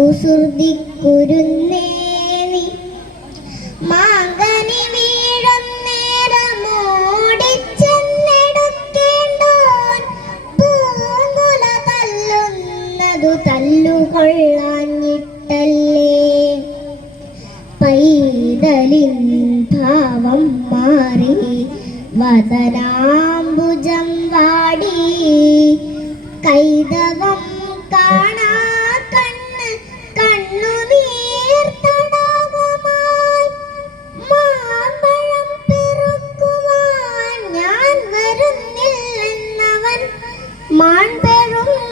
കുസൃതിക്കുരുന്നേനി. മാങ്കനി വീഴും നേരമോടിച്ചെന്നെടുക്കേണ്ടോൻ. പൂങ്കുല തല്ലുന്നതു തല്ലുകൊള്ളാഞ്ഞിട്ടല്ലേ. പൈതലിൻ ഭാവം മാറി വദനാംബുജം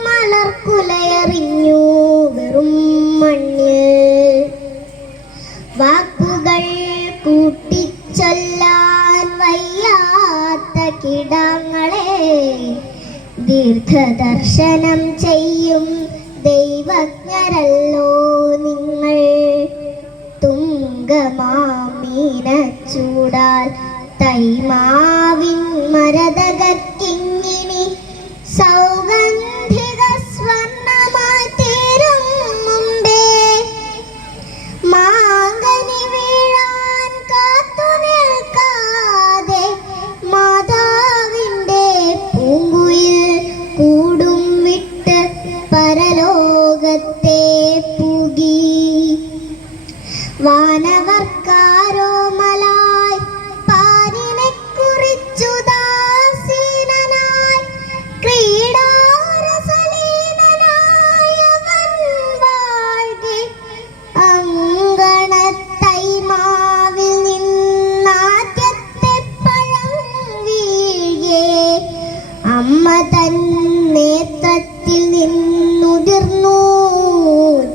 മലർക്കുലയറിഞ്ഞു വെറും മണ്ണിൽ. വാക്കുകൾ കൂട്ടിച്ചൊല്ലാൻ വയ്യാത്ത കിടങ്ങളെ ദീർഘദർശനം ചെയ്യും ദൈവജ്ഞരല്ലോ നിങ്ങൾ. തുങ്കമാമീനച്ചൂടാൽ തൈമാവിൻ മരതകിങ്ങിനി വാനവർക്കാരോമലായി പാരിനെ കുറിച്ചു ദാസീനായി ക്രീഡാരസലീനനായവൻ അങ്കണത്തൈ മാവിൽ നിന്നാദ്യത്തെ പഴം വീഴേ അമ്മ തൻ നേത്രത്തിൽ നിന്നുതിർന്നു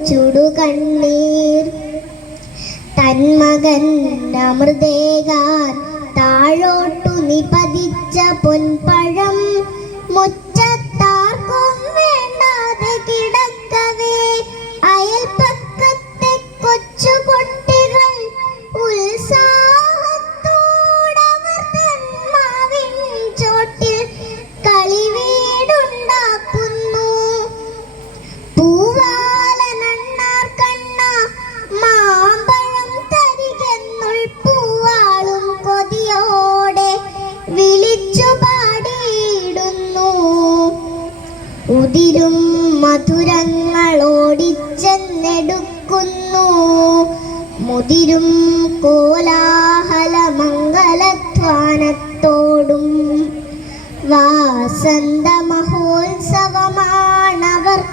ചുടുകണ്ണീർ തന്മകൻ അമൃതേകാൻ താഴോട്ടു നിപതിച്ച പൊൻപഴം മുറ്റത്താർക്കും വേണ്ടാതെ കിടക്കവേ. വിളിച്ചു പാടിയിടുന്നു. ഉതിരും മധുരങ്ങളോടിച്ചെന്നെടുക്കുന്നു. മുതിരും കോലാഹല മംഗലധ്വാനത്തോടും വാസന്ത മഹോത്സവമാണവർക്ക്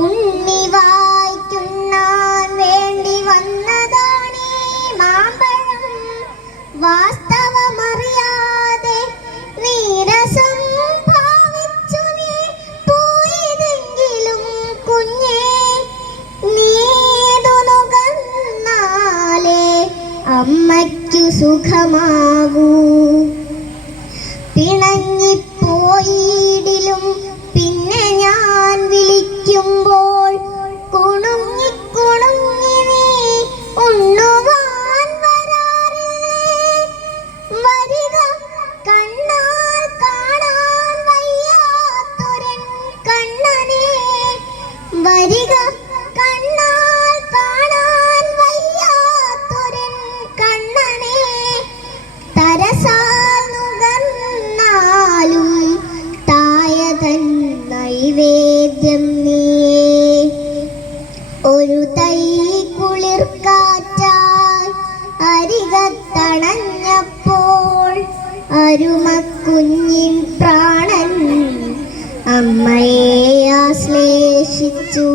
ഉണ്ണി വായിക്കുണ്ണാൻ വേണ്ടി വന്നതാണീ മാമ്പഴം. വാസ്തവമറിയാതെ നീരസം ഭാവിച്ചു നീ പോയതെങ്കിലും കുഞ്ഞേ നീതു നുകർന്നാലേ അമ്മയ്ക്കു സുഖമാകൂ. പിണങ്ങിപ്പോയിടിലും ഞാൻ വിളിക്കുമ്പോൾ അരുമക്കുഞ്ഞിൻ പ്രാണൻ. അമ്മയെ ആശ്ലേഷിച്ചു.